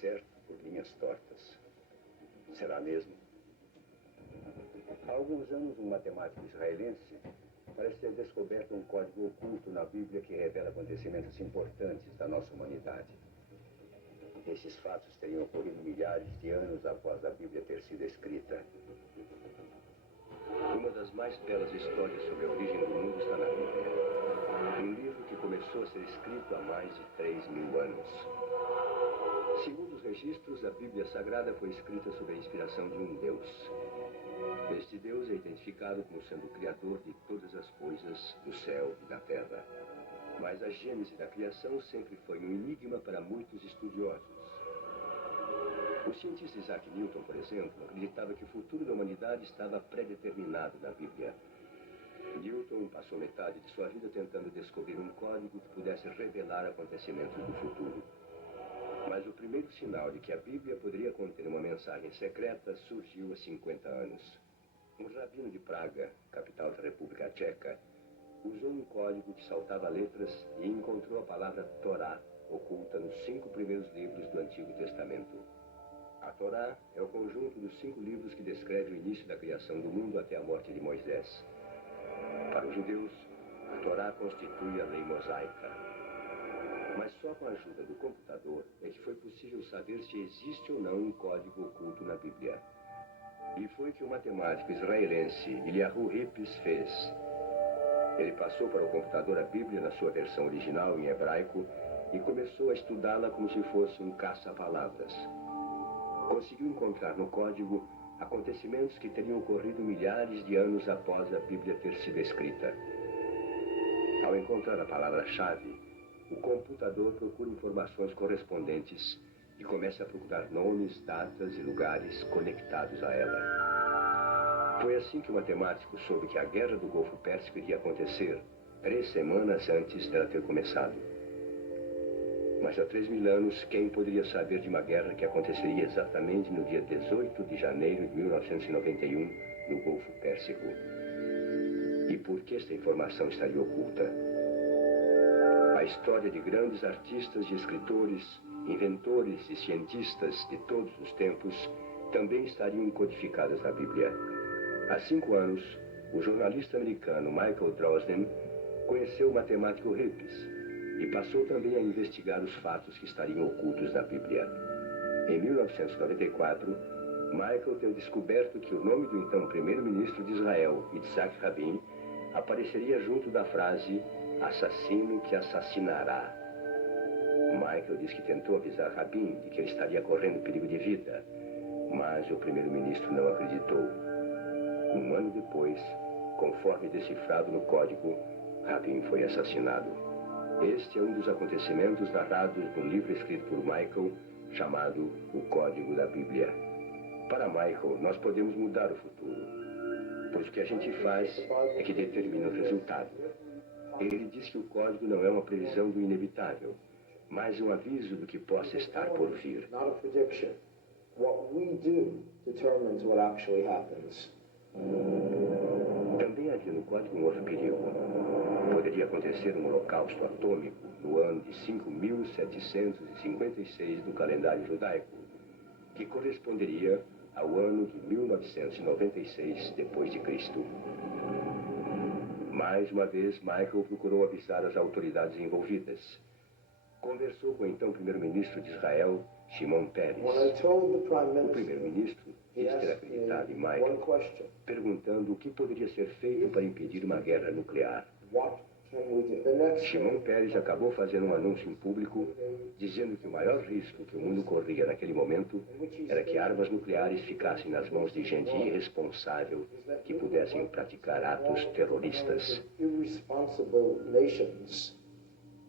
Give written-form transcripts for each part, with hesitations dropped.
certo por linhas tortas. Será mesmo? Há alguns anos, um matemático israelense parece ter descoberto um código oculto na Bíblia que revela acontecimentos importantes da nossa humanidade. Esses fatos teriam ocorrido milhares de anos após a Bíblia ter sido escrita. Uma das mais belas histórias sobre a origem do mundo está na Bíblia. Um livro que começou a ser escrito há mais de 3.000 anos. Segundo os registros, a Bíblia Sagrada foi escrita sob a inspiração de um Deus. Este Deus é identificado como sendo o Criador de todas as coisas do céu e da terra. Mas a gênese da criação sempre foi um enigma para muitos estudiosos. O cientista Isaac Newton, por exemplo, acreditava que o futuro da humanidade estava predeterminado na Bíblia. Newton passou metade de sua vida tentando descobrir um código que pudesse revelar acontecimentos do futuro. Mas o primeiro sinal de que a Bíblia poderia conter uma mensagem secreta surgiu há 50 anos. Um rabino de Praga, capital da República Tcheca, usou um código que saltava letras e encontrou a palavra Torá, oculta nos 5 primeiros livros do Antigo Testamento. A Torá é o conjunto dos 5 livros que descreve o início da criação do mundo até a morte de Moisés. Para os judeus, a Torá constitui a lei mosaica. Mas só com a ajuda do computador é que foi possível saber se existe ou não um código oculto na Bíblia. E foi o que o matemático israelense Eliyahu Rips fez. Ele passou para o computador a Bíblia na sua versão original em hebraico e começou a estudá-la como se fosse um caça-palavras. Conseguiu encontrar no código acontecimentos que teriam ocorrido milhares de anos após a Bíblia ter sido escrita. Ao encontrar a palavra-chave, o computador procura informações correspondentes e começa a procurar nomes, datas e lugares conectados a ela. Foi assim que o matemático soube que a Guerra do Golfo Pérsico iria acontecer 3 semanas antes dela ter começado. Mas há 3.000 anos, quem poderia saber de uma guerra que aconteceria exatamente no dia 18 de janeiro de 1991, no Golfo Pérsico? E por que esta informação estaria oculta? A história de grandes artistas e escritores, inventores e cientistas de todos os tempos também estariam codificadas na Bíblia. Há 5 anos, o jornalista americano Michael Drosnin conheceu o matemático Rips e passou também a investigar os fatos que estariam ocultos na Bíblia. Em 1994, Michael teve descoberto que o nome do então primeiro-ministro de Israel, Yitzhak Rabin, apareceria junto da frase assassino que assassinará. Michael disse que tentou avisar Rabin de que ele estaria correndo perigo de vida, mas o primeiro-ministro não acreditou. 1 ano depois, conforme decifrado no código, Rabin foi assassinado. Este é um dos acontecimentos narrados no livro escrito por Michael, chamado O Código da Bíblia. Para Michael, nós podemos mudar o futuro, pois o que a gente faz é que determina o resultado. Ele diz que o código não é uma previsão do inevitável, mas um aviso do que possa estar por vir. Not a prediction. What we do determines what actually happens. Também havia no código um outro perigo. Poderia acontecer um holocausto atômico no ano de 5.756 do calendário judaico, que corresponderia ao ano de 1996 depois de Cristo. Mais uma vez, Michael procurou avisar as autoridades envolvidas. Conversou com o então primeiro-ministro de Israel, Shimon Peres. O primeiro-ministro disse ter acreditado em Michael, perguntando o que poderia ser feito para impedir uma guerra nuclear. Shimon Peres acabou fazendo um anúncio em público, dizendo que o maior risco que o mundo corria naquele momento era que armas nucleares ficassem nas mãos de gente irresponsável que pudessem praticar atos terroristas.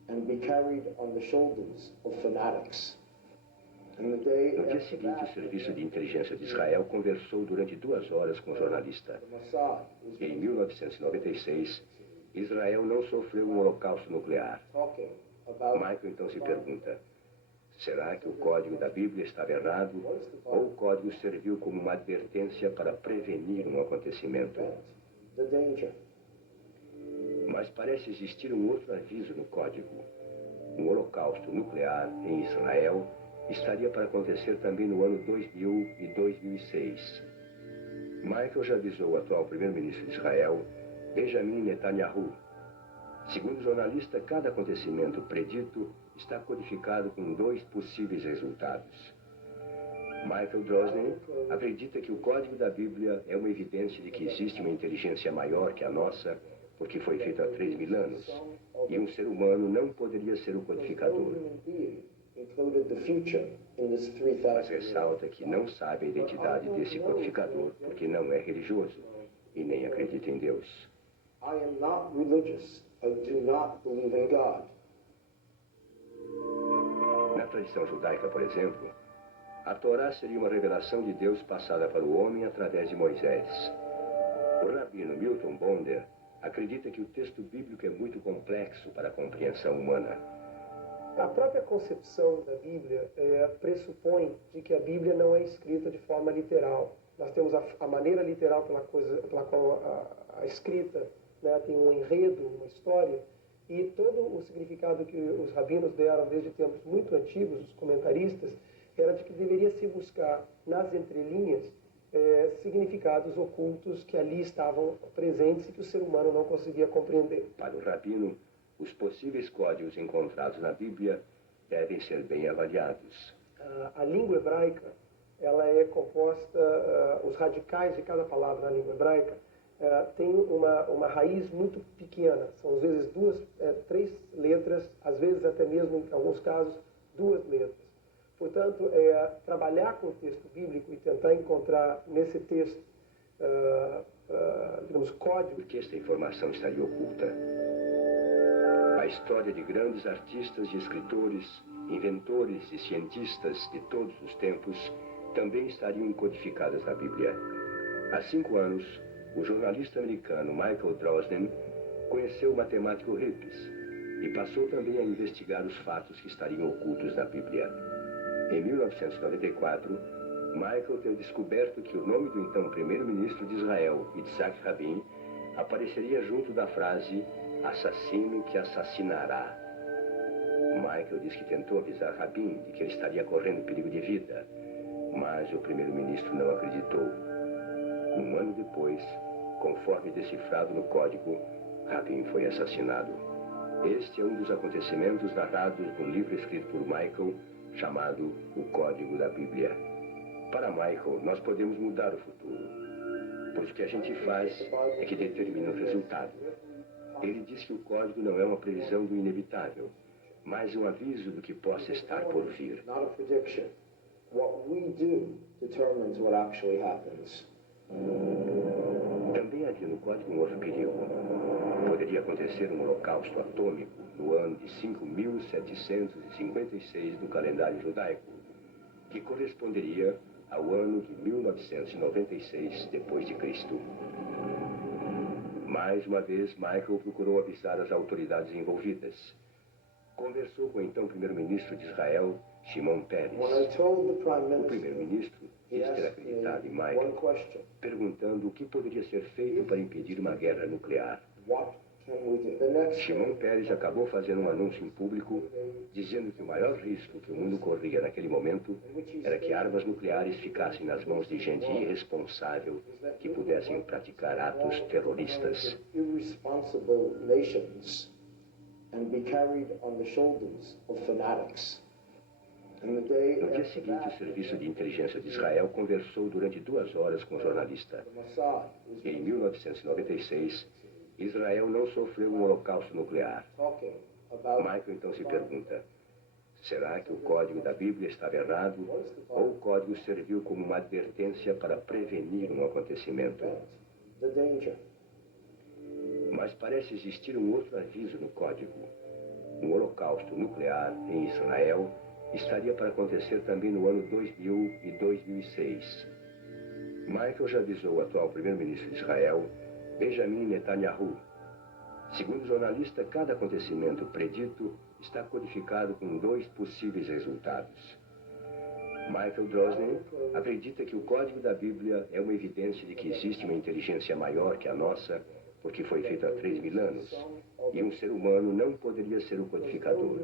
And be carried on the shoulders of fanatics. No dia seguinte, o Serviço de Inteligência de Israel conversou durante 2 horas com o jornalista. Em 1996, Israel não sofreu um holocausto nuclear. Michael então se pergunta, será que o código da Bíblia estava errado ou o código serviu como uma advertência para prevenir um acontecimento? The danger. Mas parece existir um outro aviso no código. Um holocausto nuclear em Israel estaria para acontecer também no ano 2000 e 2006. Michael já avisou o atual primeiro-ministro de Israel, Benjamin Netanyahu. Segundo o jornalista, cada acontecimento predito está codificado com 2 possíveis resultados. Michael Drosnin acredita que o código da Bíblia é uma evidência de que existe uma inteligência maior que a nossa, porque foi feito há 3.000 anos, e um ser humano não poderia ser o codificador. Mas ressalta que não sabe a identidade desse codificador, porque não é religioso e nem acredita em Deus. I am not religious. I do not believe in God. Na tradição judaica, por exemplo, a Torá seria uma revelação de Deus passada para o homem através de Moisés. O rabino Milton Bonder acredita que o texto bíblico é muito complexo para a compreensão humana. A própria concepção da Bíblia pressupõe de que a Bíblia não é escrita de forma literal. Nós temos a maneira literal pela qual a escrita, né, tem um enredo, uma história, e todo o significado que os rabinos deram desde tempos muito antigos, os comentaristas, era de que deveria se buscar nas entrelinhas significados ocultos que ali estavam presentes e que o ser humano não conseguia compreender. Para o rabino, os possíveis códigos encontrados na Bíblia devem ser bem avaliados. A língua hebraica, ela é composta, os radicais de cada palavra na língua hebraica tem uma raiz muito pequena, são às vezes 2, 3 letras, às vezes até mesmo, em alguns casos, 2 letras. Portanto, trabalhar com o texto bíblico e tentar encontrar nesse texto, digamos, código. Porque esta informação estaria oculta. A história de grandes artistas e escritores, inventores e cientistas de todos os tempos também estariam codificadas na Bíblia. Há 5 anos, o jornalista americano Michael Drosnin conheceu o matemático Rippes e passou também a investigar os fatos que estariam ocultos na Bíblia. Em 1994, Michael teve descoberto que o nome do então primeiro-ministro de Israel, Yitzhak Rabin, apareceria junto da frase assassino que assassinará. Michael diz que tentou avisar Rabin de que ele estaria correndo perigo de vida, mas o primeiro-ministro não acreditou. Um ano depois, conforme decifrado no código, Rabin foi assassinado. Este é um dos acontecimentos narrados no livro escrito por Michael, chamado O Código da Bíblia. Para Michael, nós podemos mudar o futuro, pois o que a gente faz é que determina o resultado. Ele diz que o código não é uma previsão do inevitável, mas um aviso do que possa estar por vir. Not a prediction. What we do determines what actually happens. Também havia no código um outro perigo. Poderia acontecer um holocausto atômico no ano de 5.756 do calendário judaico, que corresponderia ao ano de 1996 depois de Cristo. Mais uma vez, Michael procurou avisar as autoridades envolvidas. Conversou com o então primeiro-ministro de Israel, Shimon Peres. O primeiro-ministro diz ter acreditado em Michael, perguntando o que poderia ser feito para impedir uma guerra nuclear. Shimon Peres acabou fazendo um anúncio em público, dizendo que o maior risco que o mundo corria naquele momento era que armas nucleares ficassem nas mãos de gente irresponsável que pudessem praticar atos terroristas. No dia seguinte, o Serviço de Inteligência de Israel conversou durante 2 horas com o jornalista. Em 1996, Israel não sofreu um holocausto nuclear. Michael então se pergunta, será que o código da Bíblia estava errado ou o código serviu como uma advertência para prevenir um acontecimento? Mas parece existir um outro aviso no código. Um holocausto nuclear em Israel estaria para acontecer também no ano 2000 e 2006. Michael já avisou o atual primeiro-ministro de Israel, Benjamin Netanyahu. Segundo o jornalista, cada acontecimento predito está codificado com 2 possíveis resultados. Michael Drosnin acredita que o código da Bíblia é uma evidência de que existe uma inteligência maior que a nossa, porque foi feito há 3.000 anos, e um ser humano não poderia ser o codificador.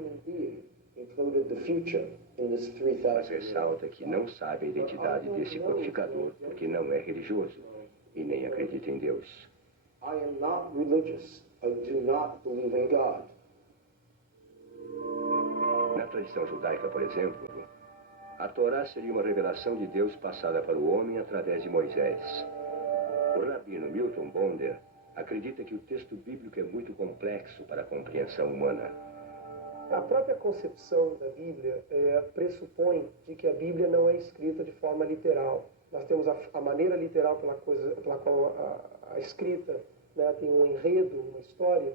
in this Mas 3,000 years. ressalta que não sabe a identidade desse codificador porque não é religioso e nem acredita em Deus. I am not religious. I do not believe in God. Na tradição judaica, por exemplo, a Torá seria uma revelação de Deus passada para o homem através de Moisés. O rabino Milton Bonder acredita que o texto bíblico é muito complexo para a compreensão humana. A própria concepção da Bíblia pressupõe de que a Bíblia não é escrita de forma literal. Nós temos a maneira literal pela qual a escrita, né, tem um enredo, uma história,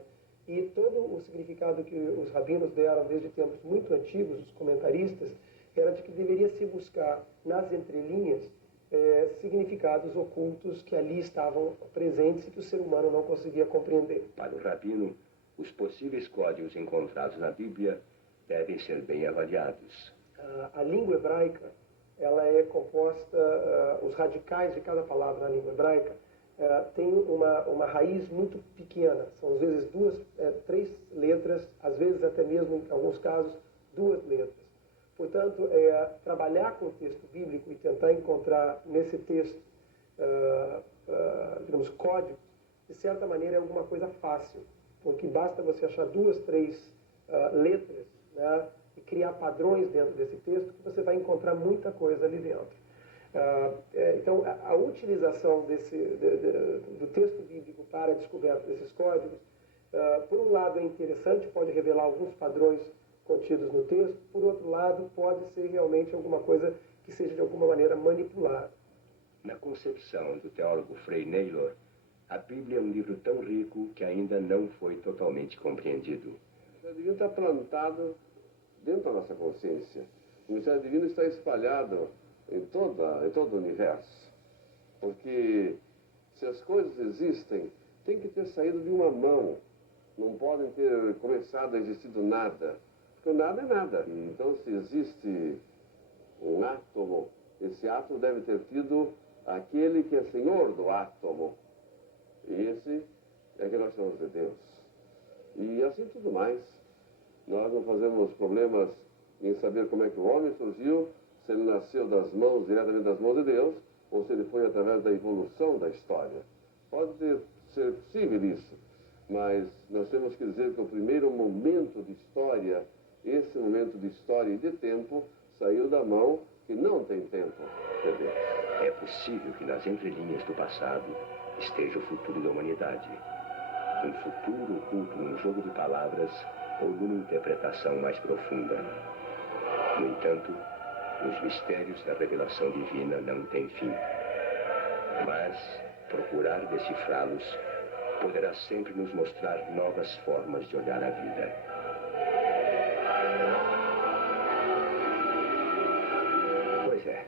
e todo o significado que os rabinos deram desde tempos muito antigos, os comentaristas, era de que deveria se buscar nas entrelinhas significados ocultos que ali estavam presentes e que o ser humano não conseguia compreender. Para o rabino, os possíveis códigos encontrados na Bíblia devem ser bem avaliados. A língua hebraica, ela é composta, os radicais de cada palavra na língua hebraica tem uma raiz muito pequena, são às vezes três letras, às vezes até mesmo, em alguns casos, duas letras. Portanto, trabalhar com o texto bíblico e tentar encontrar nesse texto, digamos, códigos, de certa maneira é alguma coisa fácil, porque basta você achar duas, três letras, né, e criar padrões dentro desse texto que você vai encontrar muita coisa ali dentro. Então, a utilização do texto bíblico para a descoberta desses códigos, por um lado é interessante, pode revelar alguns padrões contidos no texto, por outro lado pode ser realmente alguma coisa que seja de alguma maneira manipulada. Na concepção do teólogo Frei Naylor, a Bíblia é um livro tão rico que ainda não foi totalmente compreendido. O mistério divino está plantado dentro da nossa consciência. O mistério divino está espalhado em todo o universo. Porque se as coisas existem, tem que ter saído de uma mão. Não podem ter começado a existir do nada. Porque nada é nada. Então, se existe um átomo, esse átomo deve ter tido aquele que é senhor do átomo. E esse é que nós chamamos de Deus. E assim tudo mais. Nós não fazemos problemas em saber como é que o homem surgiu, se ele nasceu diretamente das mãos de Deus, ou se ele foi através da evolução da história. Pode ser possível isso, mas nós temos que dizer que o primeiro momento de história, esse momento de história e de tempo, saiu da mão que não tem tempo de Deus. É possível que nas entrelinhas do passado esteja o futuro da humanidade. Um futuro oculto num jogo de palavras ou numa interpretação mais profunda. No entanto, os mistérios da revelação divina não têm fim. Mas procurar decifrá-los poderá sempre nos mostrar novas formas de olhar a vida. Pois é.